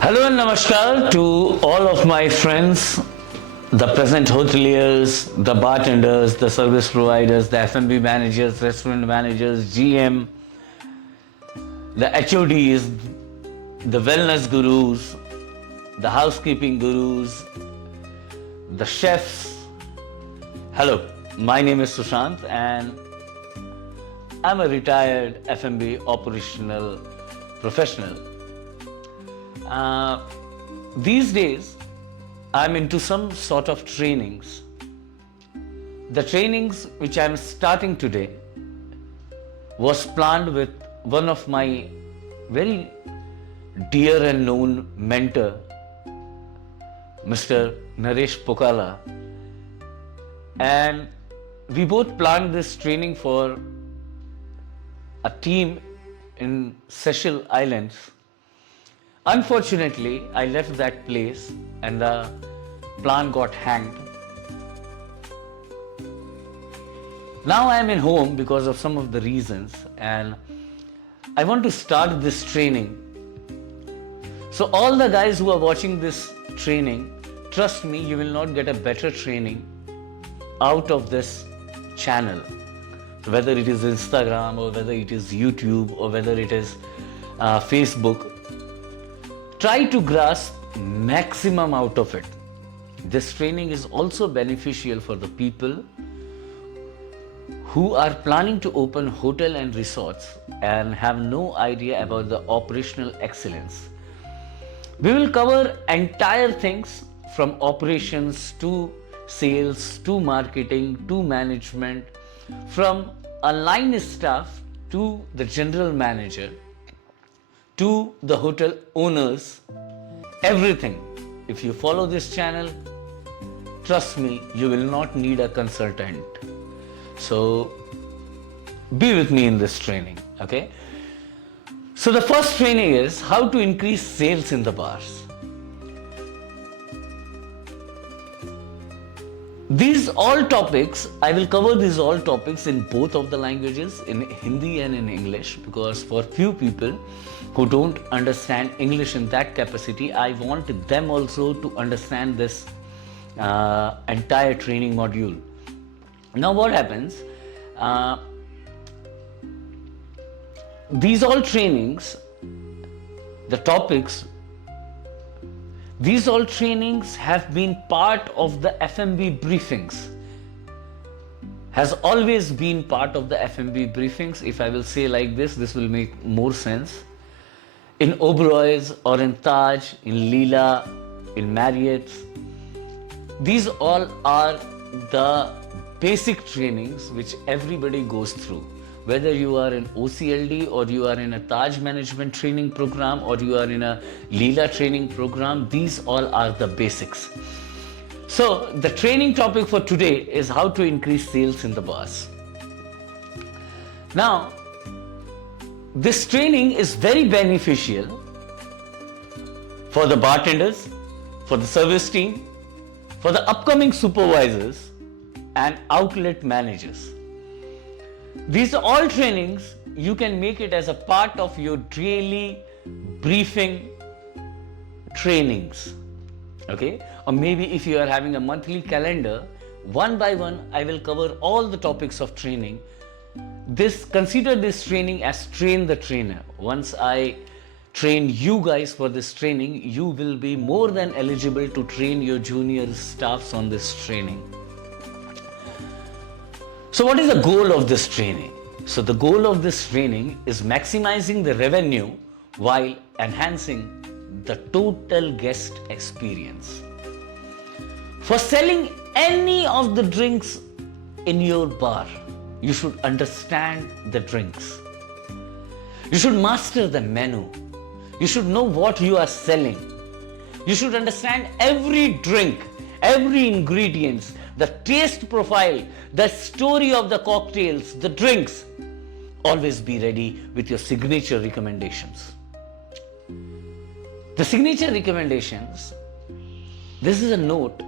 Hello and namaskar to all of my friends, the present hoteliers, the bartenders, the service providers, the F&B managers, restaurant managers, GM, the HODs, the wellness gurus, the housekeeping gurus, the chefs. Hello, my name is Sushant and I'm a retired F&B operational professional. These days, I'm into some sort of trainings. The trainings which I'm starting today was planned with one of my very dear and known mentor, Mr. Naresh Pokala. And we both planned this training for a team in Seychelles Islands. Unfortunately, I left that place and the plan got hanged. Now I am in home because of some of the reasons and I want to start this training. So all the guys who are watching this training, trust me, you will not get a better training out of this channel. So whether it is Instagram or whether it is YouTube or whether it is Facebook, try to grasp maximum out of it. This training is also beneficial for the people who are planning to open hotel and resorts and have no idea about the operational excellence. We will cover entire things from operations to sales to marketing to management, from a line staff to the general manager to the hotel owners, everything. If you follow this channel, trust me, you will not need a consultant. So be with me in this training, okay? So the first training is how to increase sales in the bars. These all topics, I will cover these all topics in both of the languages, in Hindi and in English, because for few people who don't understand English in that capacity, I want them also to understand this entire training module. Now what happens, these all trainings, the topics, these all trainings have been part of the F&B briefings, has always been part of the F&B briefings. If I will say like this will make more sense. In Oberoi's or in Taj, in Leela, in Marriott's, these all are the basic trainings which everybody goes through. Whether you are in OCLD or you are in a Taj management training program or you are in a Leela training program, these all are the basics. So the training topic for today is how to increase sales in the bars. Now, this training is very beneficial for the bartenders, for the service team, for the upcoming supervisors and outlet managers. These all trainings, you can make it as a part of your daily briefing trainings, okay? Or maybe if you are having a monthly calendar, one by one, I will cover all the topics of training. Consider this training as train the trainer. Once I train you guys for this training, you will be more than eligible to train your junior staffs on this training. So what is the goal of this training? So the goal of this training is maximizing the revenue while enhancing the total guest experience. For selling any of the drinks in your bar, you should understand the drinks. You should master the menu. You should know what you are selling. You should understand every drink, every ingredient, the taste profile, the story of the cocktails, the drinks. Always be ready with your signature recommendations. The signature recommendations, this is a note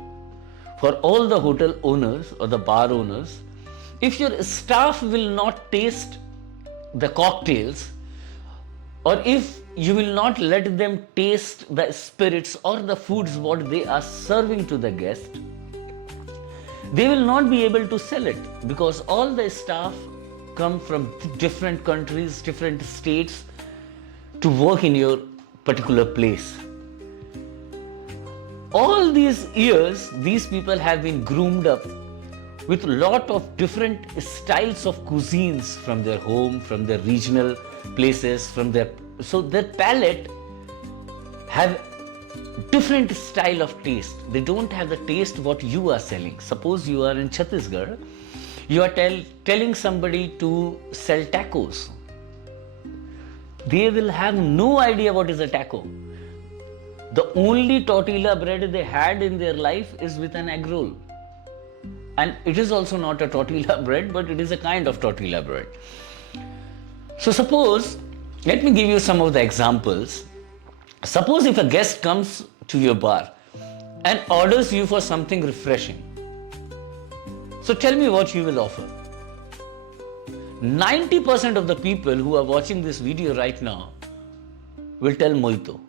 for all the hotel owners or the bar owners. If your staff will not taste the cocktails, or if you will not let them taste the spirits or the foods what they are serving to the guest, they will not be able to sell it, because all the staff come from different countries, different states to work in your particular place. All these years, these people have been groomed up with a lot of different styles of cuisines from their home, from their regional places, so their palate have different style of taste. They don't have the taste what you are selling. Suppose you are in Chhattisgarh, you are telling somebody to sell tacos. They will have no idea what is a taco. The only tortilla bread they had in their life is with an egg roll. And it is also not a tortilla bread, but it is a kind of tortilla bread. So suppose, let me give you some of the examples. Suppose if a guest comes to your bar and orders you for something refreshing. So tell me what you will offer. 90% of the people who are watching this video right now will tell mojito.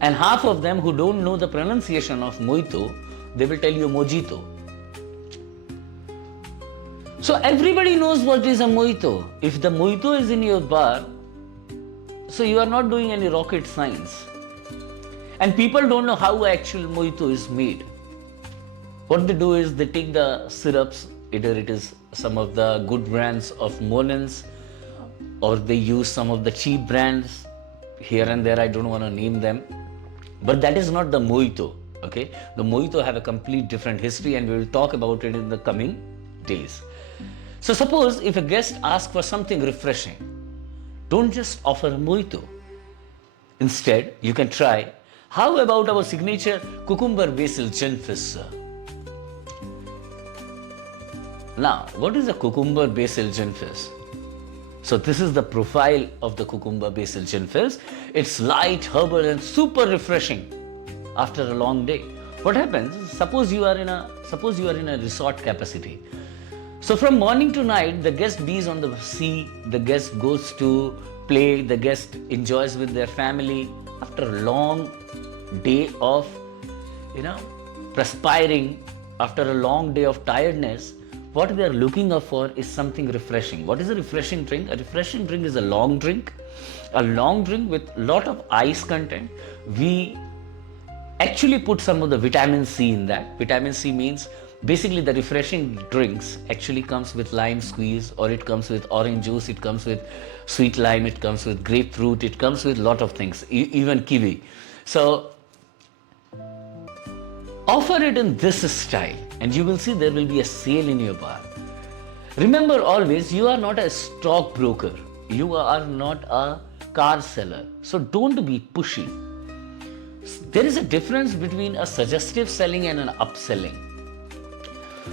And half of them who don't know the pronunciation of mojito, they will tell you mojito. So everybody knows what is a mojito. If the mojito is in your bar, so you are not doing any rocket science. And people don't know how actual mojito is made. What they do is they take the syrups, either it is some of the good brands of Monens, or they use some of the cheap brands. Here and there, I don't want to name them. But that is not the mojito, okay? The mojito have a complete different history, and we will talk about it in the coming days. So suppose if a guest asks for something refreshing, don't just offer a mojito. Instead, you can try, how about our signature cucumber basil gin fizz, sir? Now, what is a cucumber basil gin fizz? So this is the profile of the cucumber basil gin fizz. It's light, herbal, and super refreshing after a long day. What happens? Suppose you are in a resort capacity. So from morning to night, the guest bees on the sea, the guest goes to play, the guest enjoys with their family. After a long day of, perspiring, after a long day of tiredness, what they are looking up for is something refreshing. What is a refreshing drink? A refreshing drink is a long drink with lot of ice content. We actually put some of the vitamin C in that. Vitamin C means basically the refreshing drinks actually comes with lime squeeze, or it comes with orange juice, it comes with sweet lime, it comes with grapefruit, it comes with lot of things, even kiwi. So offer it in this style and you will see there will be a sale in your bar. Remember always, you are not a stockbroker, you are not a car seller. So don't be pushy. There is a difference between a suggestive selling and an upselling.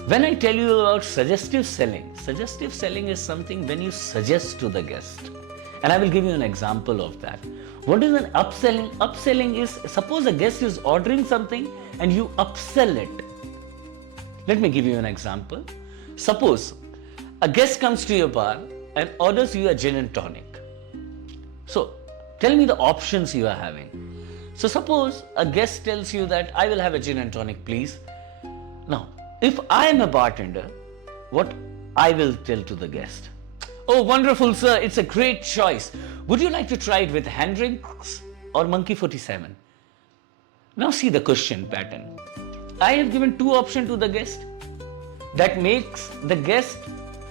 When I tell you about suggestive selling is something when you suggest to the guest. And I will give you an example of that. What is an upselling? Upselling is, suppose a guest is ordering something and you upsell it. Let me give you an example. Suppose a guest comes to your bar and orders you a gin and tonic. So tell me the options you are having. So suppose a guest tells you that I will have a gin and tonic, please. Now, if I am a bartender, what I will tell to the guest? Oh, wonderful, sir. It's a great choice. Would you like to try it with hand drinks or Monkey 47? Now see the question pattern. I have given two options to the guest. That makes the guest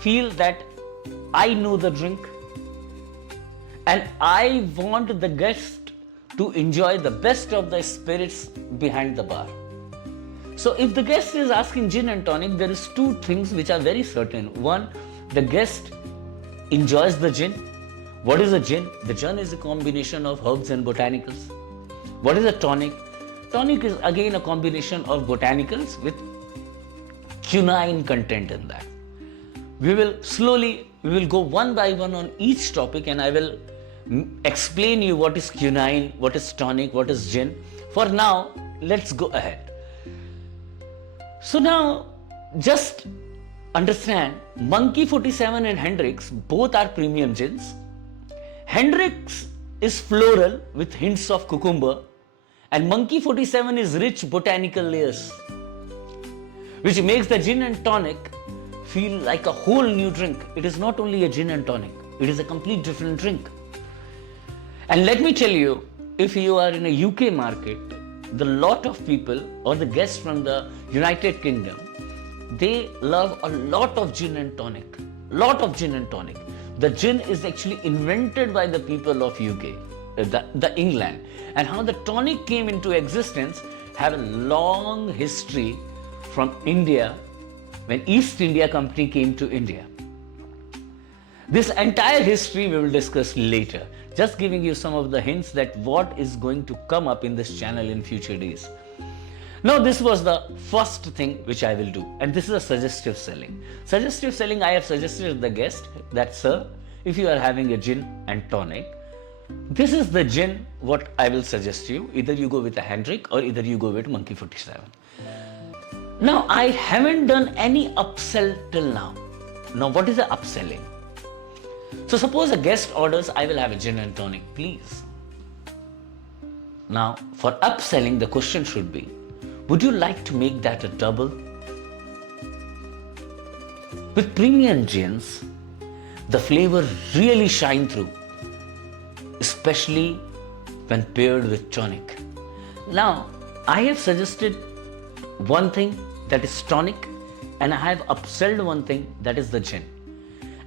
feel that I know the drink and I want the guest to enjoy the best of the spirits behind the bar. So if the guest is asking gin and tonic, there is two things which are very certain. One, the guest enjoys the gin. What is a gin? The gin is a combination of herbs and botanicals. What is a tonic? Tonic is again a combination of botanicals with quinine content in that. We will go one by one on each topic and I will explain you what is quinine, what is tonic, what is gin. For now, let's go ahead. So now, just understand, Monkey 47 and Hendrix both are premium gins Hendrix is floral with hints of cucumber, and Monkey 47 is rich botanical layers, which makes the gin and tonic feel like a whole new drink. It is not only a gin and tonic, it is a complete different drink. And let me tell you, if you are in a UK market, the lot of people or the guests from the United Kingdom, they love a lot of gin and tonic. Lot of gin and tonic. The gin is actually invented by the people of UK, the England. And how the tonic came into existence have a long history from India, when East India Company came to India. This entire history we will discuss later. Just giving you some of the hints that what is going to come up in this channel in future days. Now this was the first thing which I will do, and this is a suggestive selling. Suggestive selling, I have suggested the guest that, sir, if you are having a gin and tonic, this is the gin what I will suggest you. Either you go with a Hendrick or either you go with Monkey 47. Now I haven't done any upsell till now. Now what is the upselling? So suppose a guest orders, I will have a gin and tonic, please. Now for upselling, the question should be, would you like to make that a double? With premium gins, the flavor really shine through, especially when paired with tonic. Now, I have suggested one thing, that is tonic, and I have upsold one thing, that is the gin.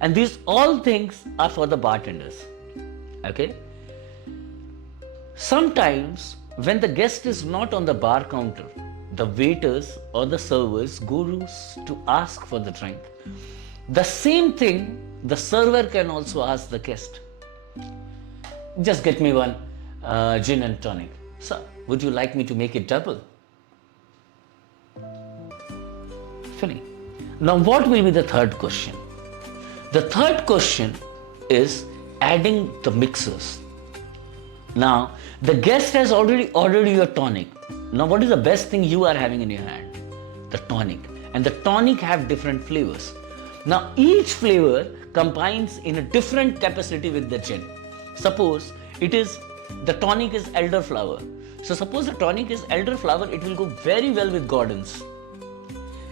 And these all things are for the bartenders. Okay? Sometimes when the guest is not on the bar counter, the waiters or the servers go to ask for the drink. The same thing the server can also ask the guest. Just get me one gin and tonic. Sir, would you like me to make it double? Funny. Now what will be the third question? The third question is adding the mixers. Now the guest has already ordered your tonic. Now what is the best thing you are having in your hand? The tonic. And the tonic have different flavors. Now each flavor combines in a different capacity with the gin. Suppose the tonic is elderflower. So suppose the tonic is elderflower, it will go very well with Gordon's.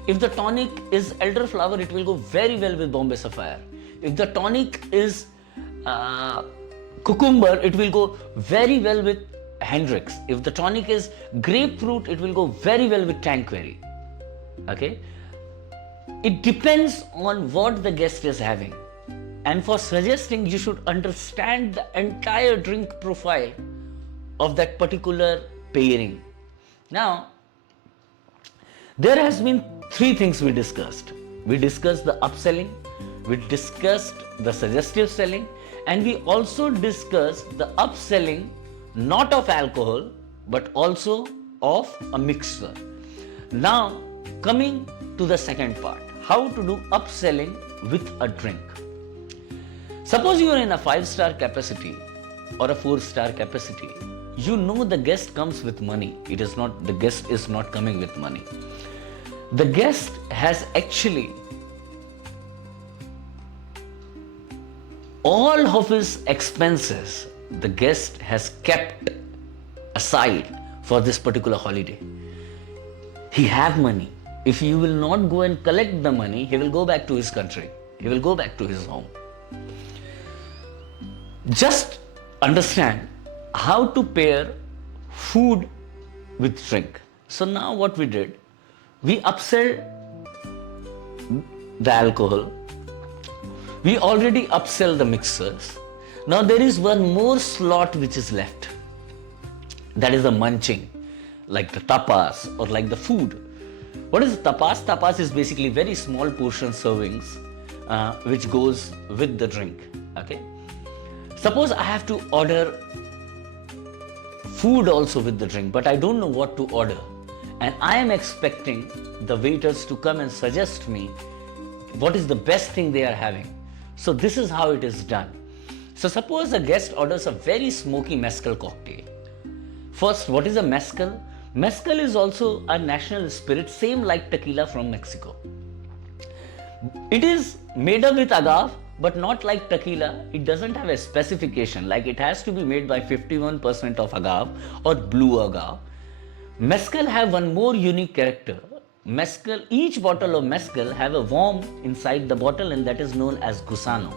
If the tonic is elderflower, it will go very well with Bombay Sapphire. If the tonic is cucumber, it will go very well with Hendrix. If the tonic is grapefruit, it will go very well with Tanqueray. Okay? It depends on what the guest is having. And for suggesting, you should understand the entire drink profile of that particular pairing. Now, there has been three things we discussed. We discussed the upselling, we discussed the suggestive selling, and we also discussed the upselling not of alcohol but also of a mixer. Now coming to the second part, how to do upselling with a drink. Suppose you are in a 5-star capacity or a 4-star capacity. You know the guest comes with money. The guest is not coming with money. The guest has actually all of his expenses, the guest has kept aside for this particular holiday. He have money. If you will not go and collect the money, he will go back to his country. He will go back to his home. Just understand how to pair food with drink. So now what we did, we upsell the alcohol. We already upsell the mixers. Now there is one more slot which is left. That is the munching, like the tapas or like the food. What is tapas? Tapas is basically very small portion servings which goes with the drink. Okay. Suppose I have to order food also with the drink, but I don't know what to order. And I am expecting the waiters to come and suggest me what is the best thing they are having. So this is how it is done. So suppose a guest orders a very smoky mezcal cocktail. First, what is a mezcal? Mezcal is also a national spirit, same like tequila from Mexico. It is made up with agave, but not like tequila. It doesn't have a specification, like it has to be made by 51% of agave or blue agave. Mezcal have one more unique character. Mezcal, each bottle of mezcal have a worm inside the bottle, and that is known as gusano.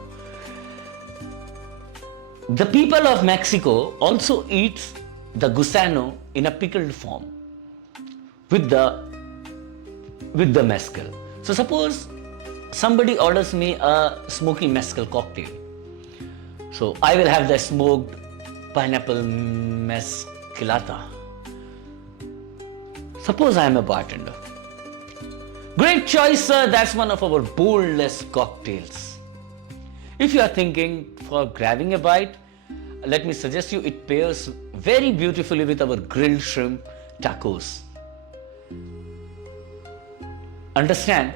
The people of Mexico also eats the gusano in a pickled form with the mezcal. So suppose somebody orders me a smoky mezcal cocktail. So I will have the smoked pineapple mezcalata. Suppose I am a bartender. Great choice, sir. That's one of our boldest cocktails. If you are thinking for grabbing a bite, let me suggest you it pairs very beautifully with our grilled shrimp tacos. Understand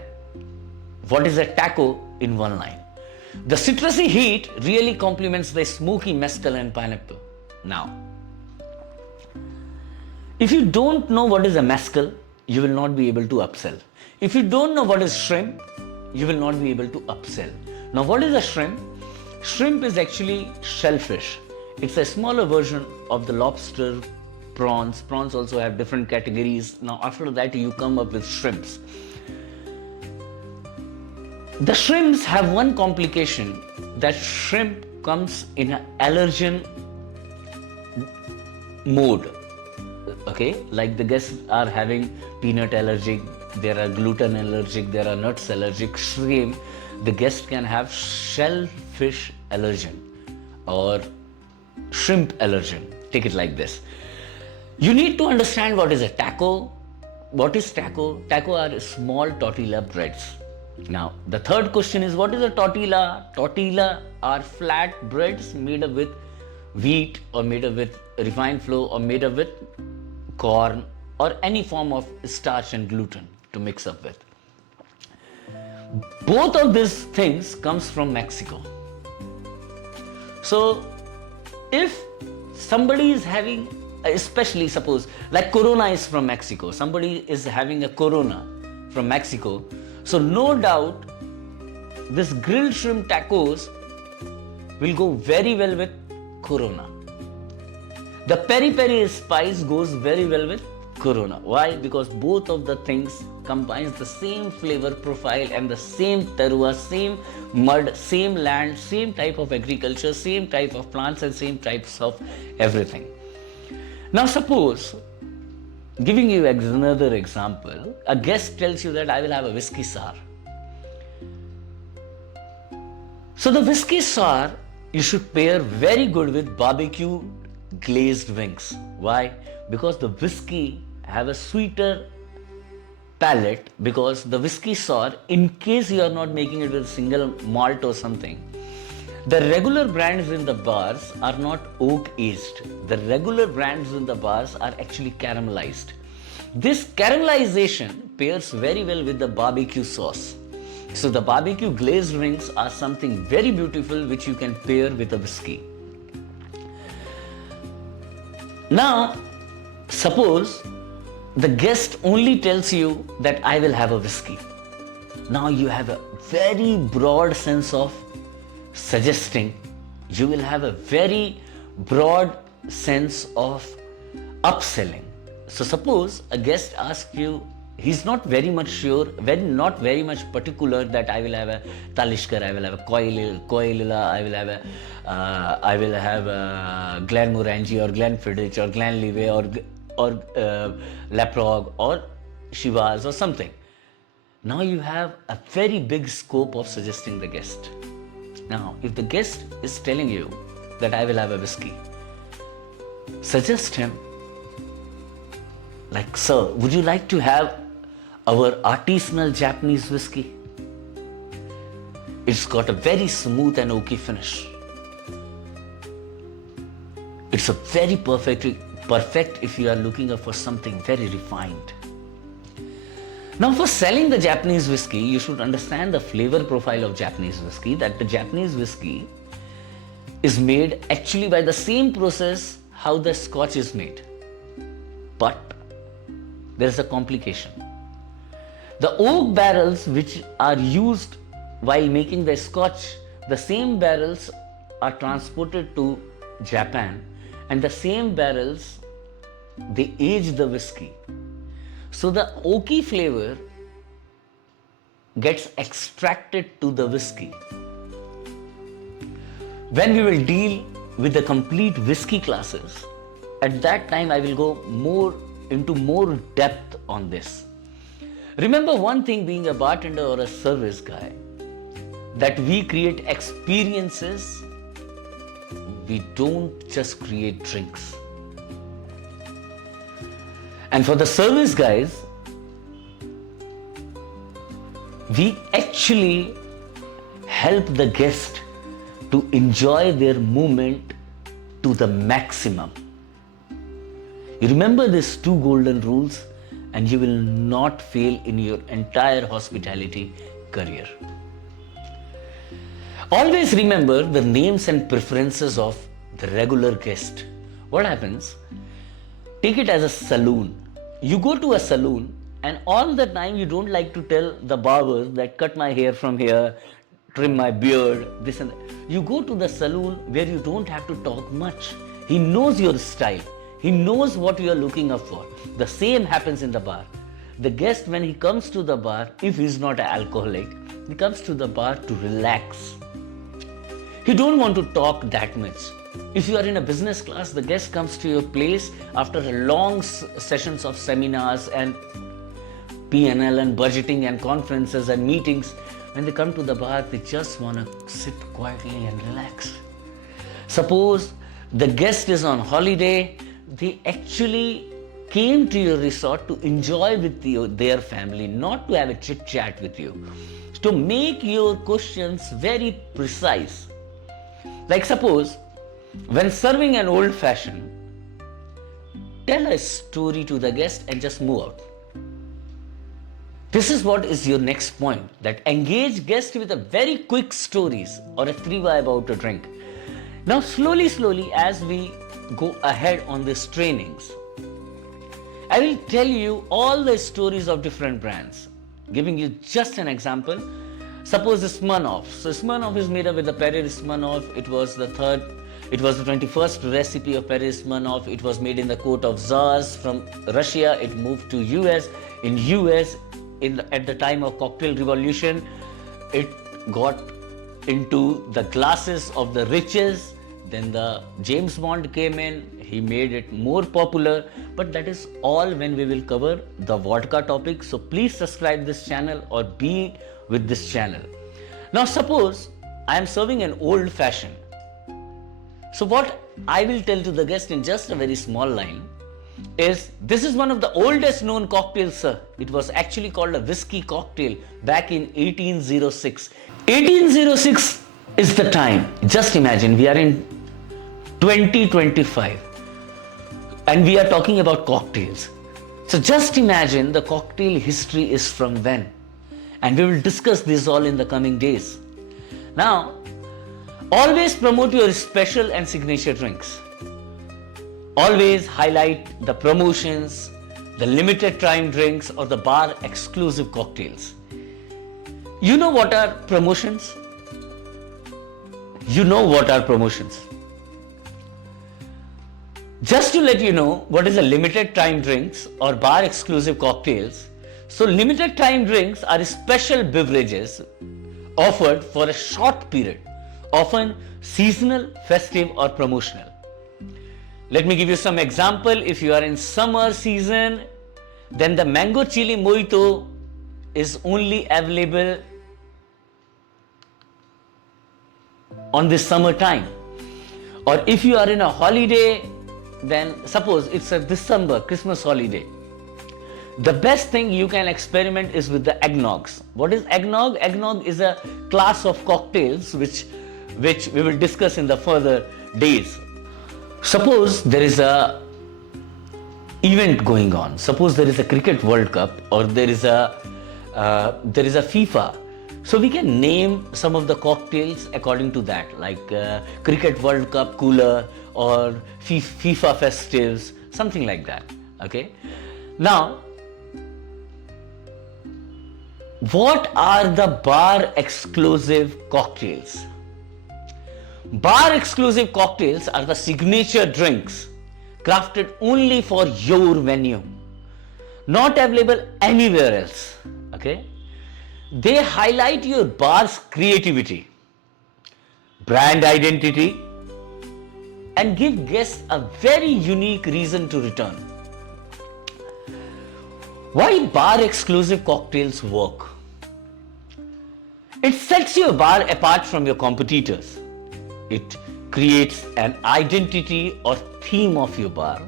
what is a taco in one line. The citrusy heat really complements the smoky mezcal and pineapple. Now, if you don't know what is a mezcal, you will not be able to upsell. If you don't know what is shrimp, you will not be able to upsell. Now, what is a shrimp? Shrimp is actually shellfish. It's a smaller version of the lobster, prawns. Prawns also have different categories. Now, after that, you come up with shrimps. The shrimps have one complication, that shrimp comes in an allergen mode. Okay, like the guests are having peanut allergic, there are gluten allergic, there are nuts allergic. Shrimp, the guest can have shellfish allergen or shrimp allergen. Take it like this. You need to understand what is a taco. What is taco? Taco are small tortilla breads. Now, the third question is, what is a tortilla? Tortilla are flat breads made up with wheat or made up with refined flour or made up with corn or any form of starch and gluten to mix up with. Both of these things comes from Mexico. So, if somebody is having, especially suppose like Corona is from Mexico, somebody is having a Corona from Mexico, so no doubt this grilled shrimp tacos will go very well with Corona. The peri peri spice goes very well with Corona. Why? Because both of the things combines the same flavor profile and the same terroir, same mud, same land, same type of agriculture, same type of plants and same types of everything. Now suppose, giving you another example, a guest tells you that I will have a whiskey sour. So the whiskey sour you should pair very good with barbecue glazed wings. Why? Because the whiskey have a sweeter palate, because the whiskey sour, in case you are not making it with a single malt or something, the regular brands in the bars are not oak aged. The regular brands in the bars are actually caramelized. This caramelization pairs very well with the barbecue sauce. So the barbecue glazed wings are something very beautiful which you can pair with a whiskey. Now, suppose the guest only tells you that I will have a whiskey. Now you have a very broad sense of suggesting. You will have a very broad sense of upselling. So suppose a guest asks you, he's not very much sure, not very much particular that I will have a Talishkar, I will have a Koilila, I will have a Glenmorangie or Glenfiddich or Glenlivet or Laprog or Shivas or something. Now you have a very big scope of suggesting the guest. Now, if the guest is telling you that I will have a whiskey, suggest him like, sir, would you like to have our artisanal Japanese whiskey? It's got a very smooth and oaky finish. It's a very perfect if you are looking for something very refined. Now, for selling the Japanese whiskey, you should understand the flavor profile of Japanese whiskey, that the Japanese whiskey is made actually by the same process how the Scotch is made. But there is a complication. The oak barrels which are used while making the Scotch the same barrels are transported to Japan, and the same barrels they age the whiskey. So the oaky flavor gets extracted to the whiskey. When we will deal with the complete whiskey classes, at that time I will go into more depth on this. Remember one thing, being a bartender or a service guy, that we create experiences, we don't just create drinks. And for the service guys, we actually help the guest to enjoy their moment to the maximum. You remember these two golden rules, and you will not fail in your entire hospitality career. Always remember the names and preferences of the regular guest. What happens? Take it as a saloon. You go to a saloon, and all the time you don't like to tell the barbers that cut my hair from here, trim my beard, this and that. You go to the saloon where you don't have to talk much. He knows your style. He knows what you are looking up for. The same happens in the bar. The guest, when he comes to the bar, if he's not an alcoholic, he comes to the bar to relax. You don't want to talk that much. If you are in a business class, the guest comes to your place after a long sessions of seminars and P&L and budgeting and conferences and meetings. When they come to the bar, they just want to sit quietly and relax. Suppose the guest is on holiday, they actually came to your resort to enjoy with their family, not to have a chit chat with you. To make your questions very precise. Like suppose, when serving an old fashioned, tell a story to the guest and just move out. This is what is your next point, that engage guest with a very quick stories or a trivia about a drink. Now slowly as we go ahead on these trainings, I will tell you all the stories of different brands. Giving you just an example, suppose the Smirnoff. So Smirnoff is made up with the Paris Smirnoff. It was the 21st recipe of Paris Smirnoff. It was made in the court of Tsars. From Russia, it moved to US. In US, at the time of cocktail revolution, it got into the glasses of the riches. Then the James Bond came in, he made it more popular, but that is all when we will cover the vodka topic. So please subscribe this channel or be with this channel. Now suppose I am serving an old fashioned. So what I will tell to the guest in just a very small line is, this is one of the oldest known cocktails, sir. It was actually called a whiskey cocktail back in 1806. 1806 is the time. Just imagine, we are in 2025 and we are talking about cocktails. So just imagine the cocktail history is from when, and we will discuss this all in the coming days. Now, always promote your special and signature drinks. Always highlight the promotions, the limited time drinks or the bar exclusive cocktails. You know what are promotions? You know what are promotions. Just to let you know what is a limited time drinks or bar exclusive cocktails. So limited time drinks are special beverages offered for a short period, often seasonal, festive or promotional. Let me give you some example. If you are in summer season, then the mango chili mojito is only available on this summer time. Or if you are in a holiday, then suppose it's a December Christmas holiday, the best thing you can experiment is with the eggnogs. What is eggnog? Eggnog is a class of cocktails which we will discuss in the further days. Suppose there is a event going on. Suppose there is a Cricket World Cup or there is a FIFA. So we can name some of the cocktails according to that, like Cricket World Cup cooler or FIFA festives, something like that. Okay. Now, what are the bar exclusive cocktails? Bar exclusive cocktails are the signature drinks crafted only for your venue, not available anywhere else. Okay? They highlight your bar's creativity, brand identity, and give guests a very unique reason to return. Why bar exclusive cocktails work? It sets your bar apart from your competitors. It creates an identity or theme of your bar.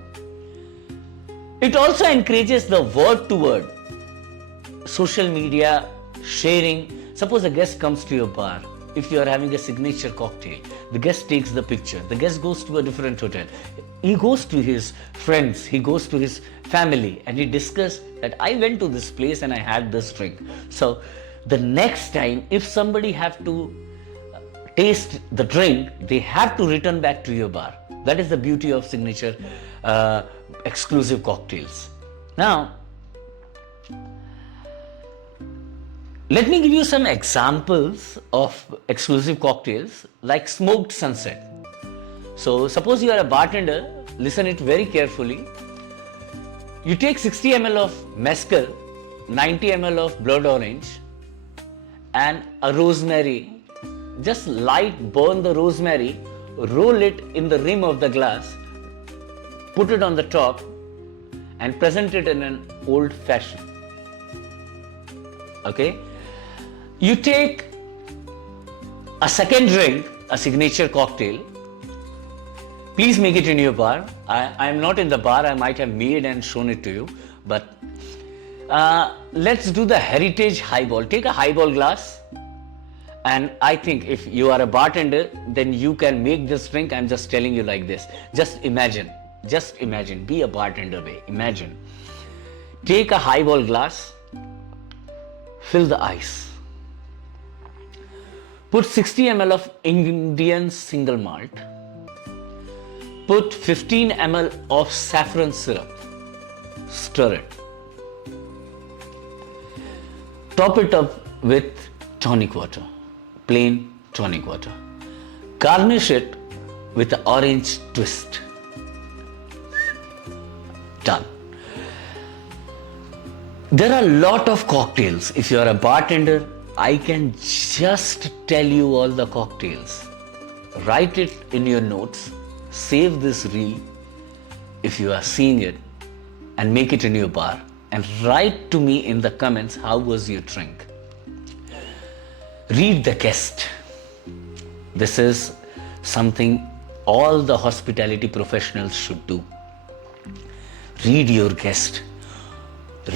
It also encourages the word to word, social media sharing. Suppose a guest comes to your bar. If you are having a signature cocktail, the guest takes the picture, the guest goes to a different hotel, he goes to his friends, he goes to his family, and he discusses that I went to this place and I had this drink. So the next time if somebody have to taste the drink, they have to return back to your bar. That is the beauty of signature exclusive cocktails. Now, let me give you some examples of exclusive cocktails like smoked sunset. So suppose you are a bartender, listen it very carefully. You take 60 ml of mezcal, 90 ml of blood orange and a rosemary. Just light burn the rosemary, roll it in the rim of the glass, put it on the top and present it in an old fashion. Okay? You take a second drink, a signature cocktail. Please make it in your bar. I am not in the bar, I might have made and shown it to you. But let's do the heritage highball. Take a highball glass. And I think if you are a bartender, then you can make this drink. I'm just telling you like this. Just imagine, be a bartender way. Imagine. Take a highball glass, fill the ice. Put 60 ml of Indian single malt. Put 15 ml of saffron syrup. Stir it. Top it up with tonic water, plain tonic water. Garnish it with an orange twist. Done. There are a lot of cocktails. If you are a bartender, I can just tell you all the cocktails. Write it in your notes, save this reel if you are seeing it, and make it in your bar and write to me in the comments how was your drink. Read the guest. This is something all the hospitality professionals should do. Read your guest.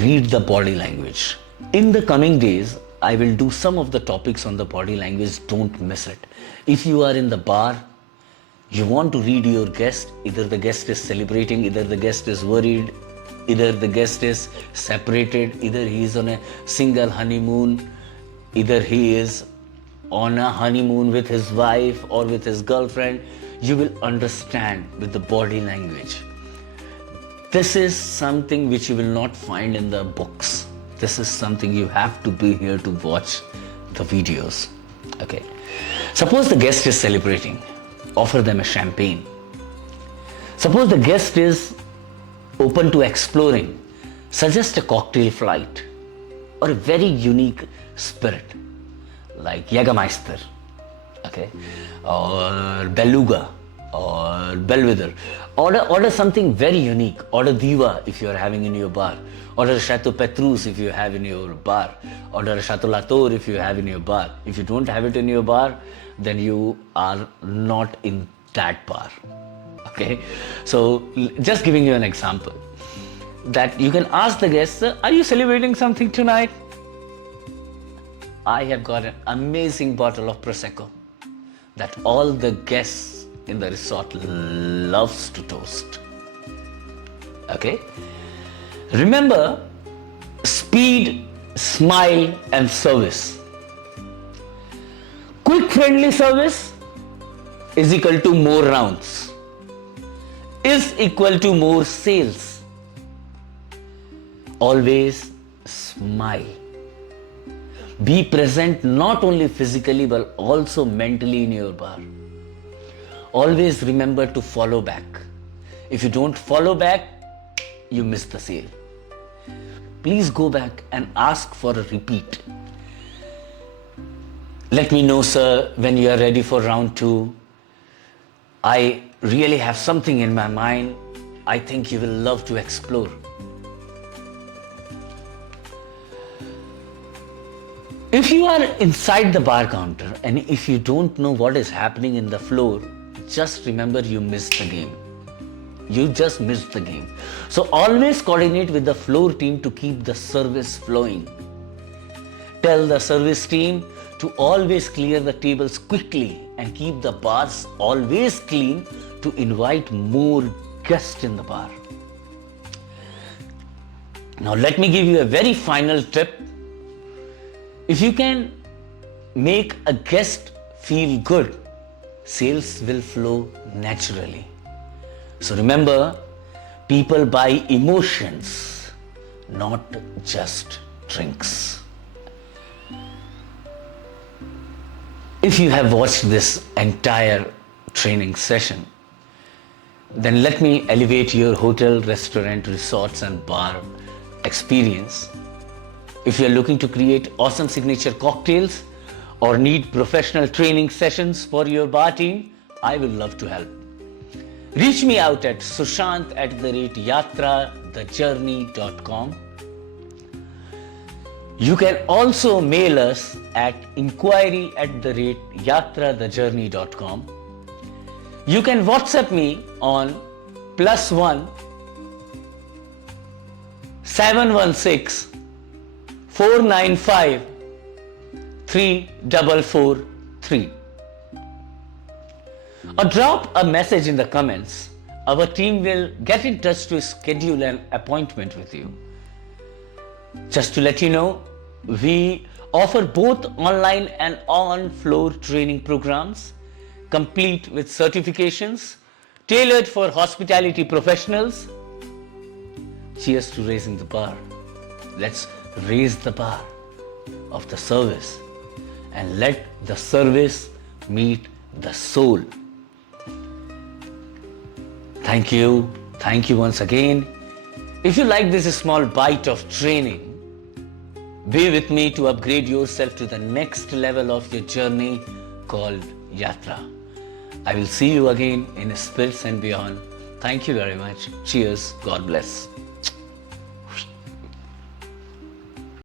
Read the body language. In the coming days, I will do some of the topics on the body language. Don't miss it. If you are in the bar, you want to read your guest. Either the guest is celebrating, either the guest is worried, either the guest is separated, either he is on a single honeymoon, either he is on a honeymoon with his wife or with his girlfriend. You will understand with the body language. This is something which you will not find in the books. This is something you have to be here to watch the videos. Okay. Suppose the guest is celebrating. Offer them a champagne. Suppose the guest is open to exploring. Suggest a cocktail flight or a very unique spirit like Jägermeister, okay, or Beluga or Belvedere. Order something very unique. Order Diva if you are having in your bar. Order Chateau Petrus if you have in your bar. Order Chateau Latour if you have in your bar. If you don't have it in your bar, then you are not in that bar. Okay, so just giving you an example that you can ask the guests, are you celebrating something tonight? I have got an amazing bottle of Prosecco that all the guests in the resort loves to toast. Okay, remember, speed, smile and service. Quick friendly service is equal to more rounds, is equal to more sales. Always smile. Be present not only physically but also mentally in your bar. always remember to follow back. If you don't follow back, you miss the sale. Please go back and ask for a repeat. Let me know, sir, when you are ready for round 2. I really have something in my mind. I think you will love to explore. If you are inside the bar counter and if you don't know what is happening in the floor, just remember you missed the game. You just missed the game. So always coordinate with the floor team to keep the service flowing. Tell the service team to always clear the tables quickly and keep the bars always clean to invite more guests in the bar. Now let me give you a very final tip. If you can make a guest feel good, sales will flow naturally. So remember, people buy emotions, not just drinks. If you have watched this entire training session, then let me elevate your hotel, restaurant, resorts and bar experience. If you are looking to create awesome signature cocktails or need professional training sessions for your bar team, I will love to help. Reach me out at sushant@yatrathejourney.com. You can also mail us at inquiry@yatrathejourney.com. You can WhatsApp me on +1 716 495 3443. Or drop a message in the comments. Our team will get in touch to schedule an appointment with you. Just to let you know, we offer both online and on-floor training programs, complete with certifications, tailored for hospitality professionals. Cheers to raising the bar. Let's raise the bar of the service and let the service meet the soul. Thank you once again. If you like this small bite of training, be with me to upgrade yourself to the next level of your journey called Yatra. I will see you again in spirits and beyond. Thank you very much. Cheers. God bless.